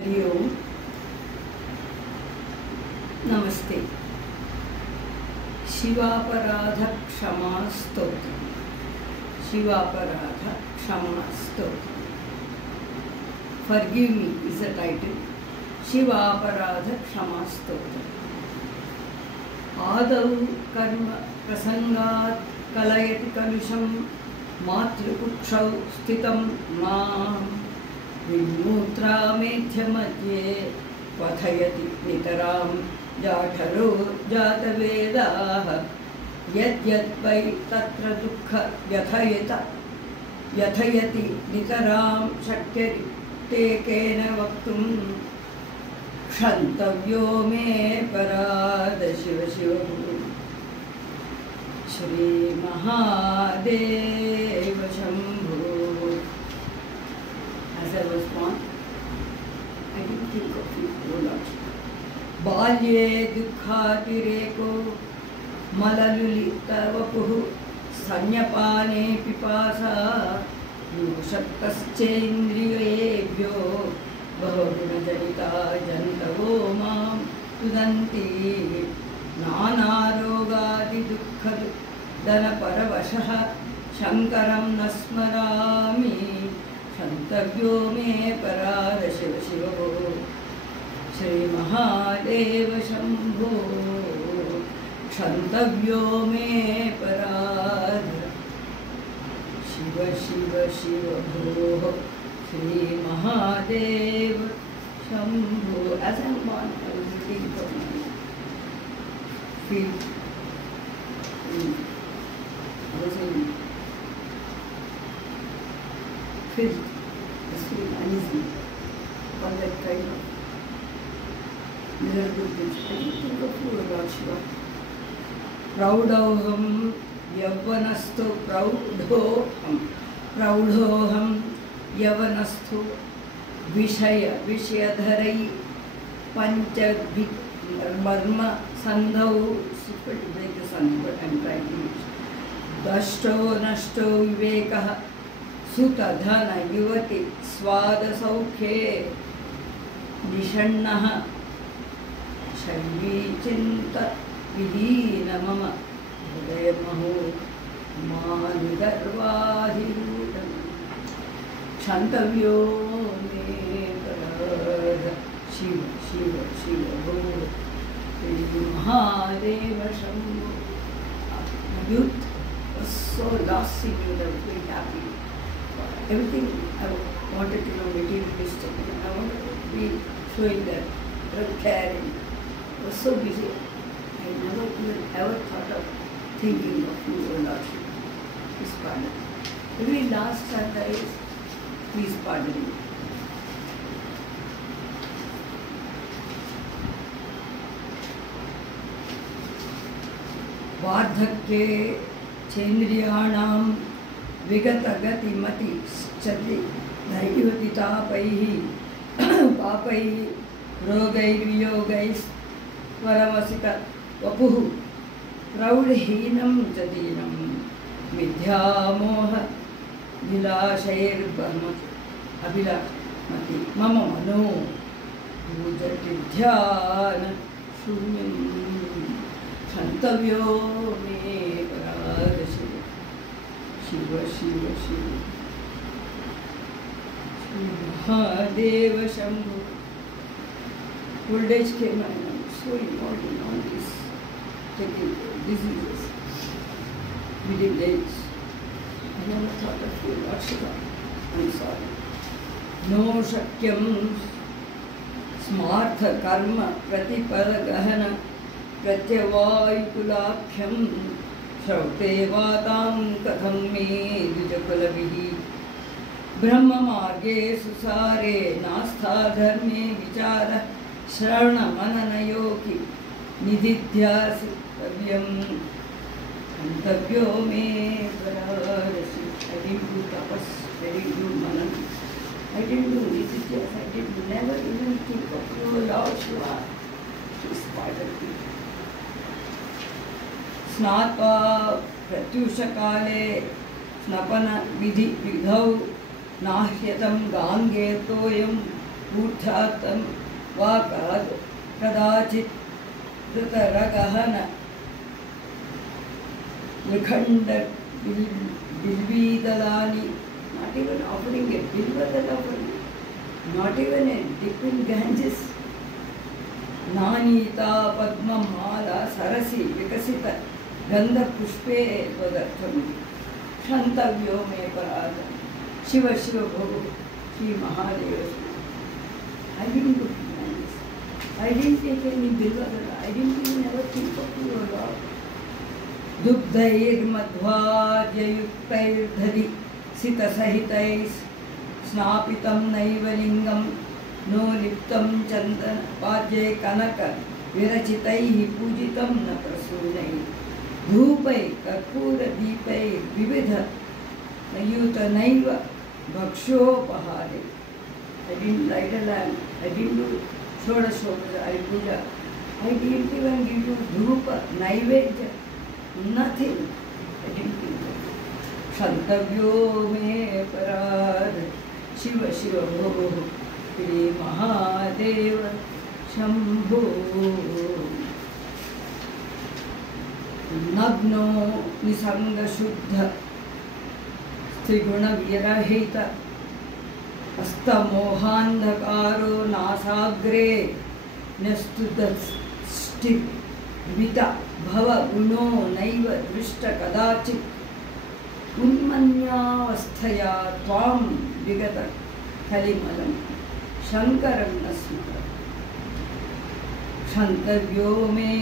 हरि ओम नमस्ते। शिवापराध क्षमा स्तोत्रम। शिवापराध क्षमा stotram. Forgive me is the title. शिवापराध क्षमा स्तोत्रम। आदौ कर्म प्रसंगात् कलयति कलुषं मातृकुक्षौ स्थितं मां विमूत्रामेध्यमध्ये क्वथयति नितरां जाठरो जातवेदाः यद्यद् वै तत्र दुःख व्यथयति नितरां शक्यते केन वक्तुं क्षन्तव्यो मे पराद शिव शिव श्री महादेव शंभो। As I was born, I didn't think of you, O Lord. बाल्ये दुःखातिरेको मललुलितवपुः स्तन्यपाने पिपासा शक्तश्चेन्द्रियेभ्यो बहुगुणजनिता जन्तवो मां तुदन्ति नानारोगादिदुःखदनपरवशः शङ्करं न स्मरामि क्षन्तव्यो मे पराद शिव शिव श्री महादेव शंभो क्षन्तव्यो मे पराद शिव शिव शिव भोः श्री महादेव शंभो। As I'm born, I was looking for my feet. I was in filth, I was feeling uneasy, all that kind of miserable things. I didn't think of you, Lord Shiva. Proudaham yavanastu proudhoham yavanastu विषयधरै पंचभिर्मर्म संधौ दष्टो नष्टो विवेकः सुतधन युवति स्वादसौख्ये निषण्णः शैवीचिन्त विहीन मम हृदयमहो मानुगर्वाधिरूढम् क्षन्तव्यो मे पराद शिव शिव शिव भो श्री महादेव शंभो। Youth was so lost in you, that was very happy. Everything I wanted to know materialistic, and I wanted to be showing that caring. I was so busy. I never even ever thought of thinking of you, O Lord. Please pardon. Every last chapter is, please pardon me. वार्धक्ये चेन्द्रियाणां विगतगतिमति चति दैवतितापैः पापैः रोगैर्वियोगैस्वरमसित वपुः प्रौढहीनं च दीनं मिथ्यामोह अभिलामति मम मनो भूजति ध्यान शून्यं क्षन्तव्यो मे पराद शिव शिव शिव शिव महादेव शंभो। Old age came and I'm so involved in all these diseases, middle age. I never thought of you, Lord Shiva. I'm sorry. No shakyam smartha karma pratipada gahana pratyavayukulabhyam shraute vatam katham me dvijakulabihi brahma marge susare nastha dharme vichara shravana manana yogi nididhyasitavyam क्षन्तव्यो may पराद Shiva. I didn't do tapas, I didn't do manan, I didn't do nididhyas, I did never even think of you, Lord Shiva. Please pardon me. स्नात्वा प्रत्युषकाले स्नपन विधौ नाह्यतं गाङ्गे तोयं ऊर्ध्वातं वाकाद् कदाचित् ऋतरगहन निखण्ड बिल्वीदलानि. Not even offering a bilvadal offering, not even a dip in Ganges. नानीता पद्ममाला सरसि विकसित गंध पुष्पे वदर्थम क्षन्तव्यो मे पराध. शिव शिव भो Shri Mahadev. I didn't do this. I didn't take any bilvadal. I didn't even ever think of your Lord. दुग्धैर्मध्वाद्ययुक्तैर्धरि सितसहितैः स्नापितं नैव लिङ्गं नो लिप्तं चन्दन पाद्ये कनक विरचितैः पूजितं न प्रसूनैः धूपैः कर्पूरदीपैः विविध नयूतनैव भक्ष्योपहारे. I didn't light a lamp. I didn't do Shodashopachari puja. I didn't even give you dhupa, naivedya, nothing. I didn't do that. क्षन्तव्यो मे पराध. शिव शिव भो श्री महादेव शंभो. नग्नो निसंग शुद्ध त्रिगुण विरहित अस्तमोहान्धकारो नासाग्रे न्यस्तुदष्टिवित भव गुणो नैव दृष्ट कदाचित् उन्मन्यावस्थया त्वां विगत कलिमलं शङ्करं न स्मर. क्षन्तव्यो मे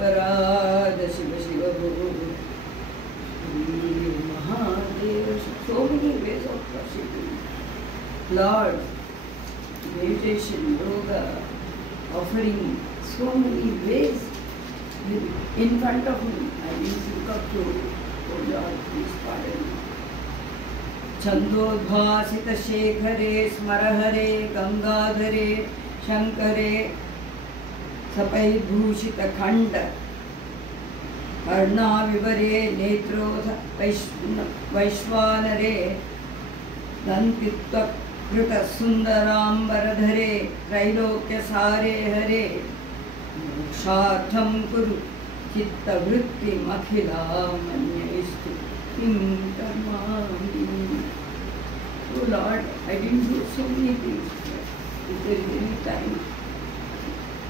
पराध. शिव शिव भो Mahadev. So many ways of worshiping Lord. Meditation, yoga, offering, so many ways in front of me. I didn't look up to, oh Lord, please pardon me. छन्दोद्भासित शेखरे स्मरहरे Gangadhare शंकरे सपैर्भूषित खंड कर्णाविवरे नेत्रोध वैश्वानरे दन्तित्वकृत सुंदरांबरधरे त्रैलोक्यसारे हरे मोक्षार्थं कुरु चित्तवृत्तिमखिलामन्यैस्तु किं कर्मामि. Oh Lord, I didn't do so many things. If there is any time,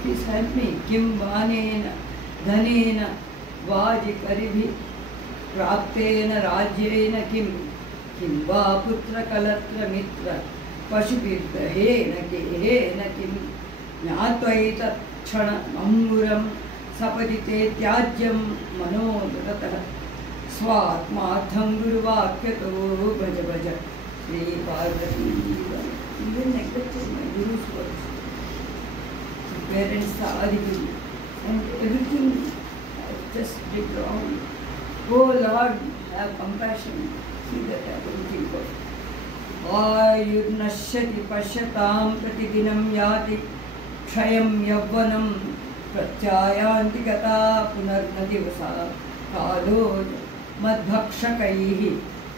please help me. Kim vanena dhanena vajikaribi praptena rajyena kim va putra kalatra mitra pashupirthena kehena kim jnatvaita kshana manguram sapadite tyajyam manodratah स्वात्मार्थं गुरुवाक्यतो भज भज Shri Parvati. Even neglected my Guru's words. The parents are Adiguru and everything I just did wrong. Oh Lord, have compassion. See that I don't think of. आयुर्नश्यति पश्यतां प्रतिदिनं याति क्षयं यौवनं प्रत्यायान्ति गता पुनर्न दिवसा कालो मद्भक्षकैः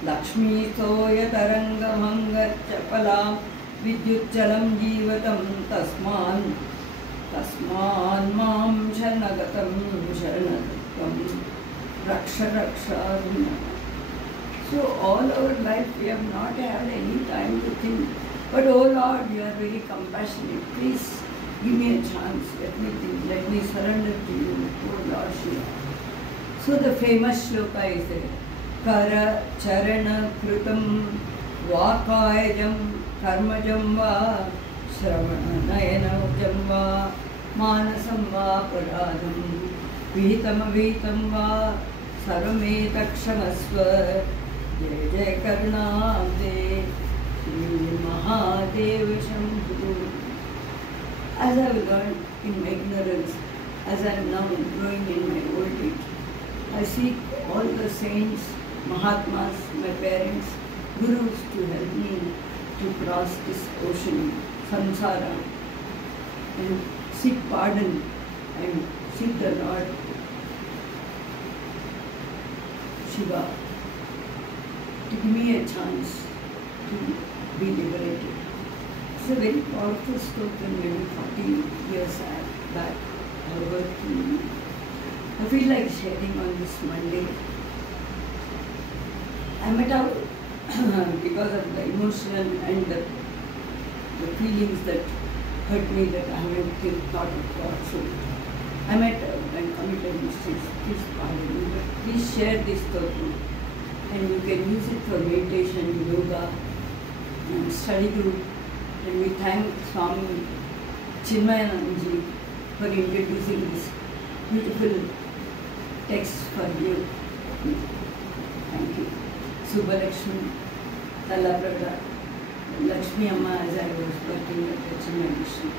लक्ष्मीसोयतरङ्गभङ्गचपलां विद्युच्चलं जीवतं तस्मान् मां शरणगतं शरणदत्तं रक्ष रक्षारुण. So all our life we have not had any time to think. But oh Lord, you are very compassionate. Please give me a chance. Let me think. Let me surrender to you, oh Lord Shiva. So the famous shloka is there. Kara charana krutam vakayajam karmajam va shravana nayanajam va manasam va paradam vihitam avihitam va sarvametakshamasva. जय जय करुणाब्दे Shri Mahadev Shambhu. As I have learned in my ignorance, as I am now growing in my old age, I seek all the saints, Mahatmas, my parents, Gurus to help me to cross this ocean, samsara, and seek pardon and seek the Lord Shiva to give me a chance to be liberated. It's a very powerful story, maybe 40 years back. I worked. I feel like sharing on this Monday. I met out because of the emotional and the feelings that hurt me that I haven't thought of God. So I met and committed mistakes. Please pardon me, but please share this story. And you can use it for meditation, yoga, and study group. And we thank Swami Chinmayananji for introducing this beautiful text for you. Thank you. Subbalakshmi, Talaprada, Lakshmi Amma as I was working at the Chinmayananji.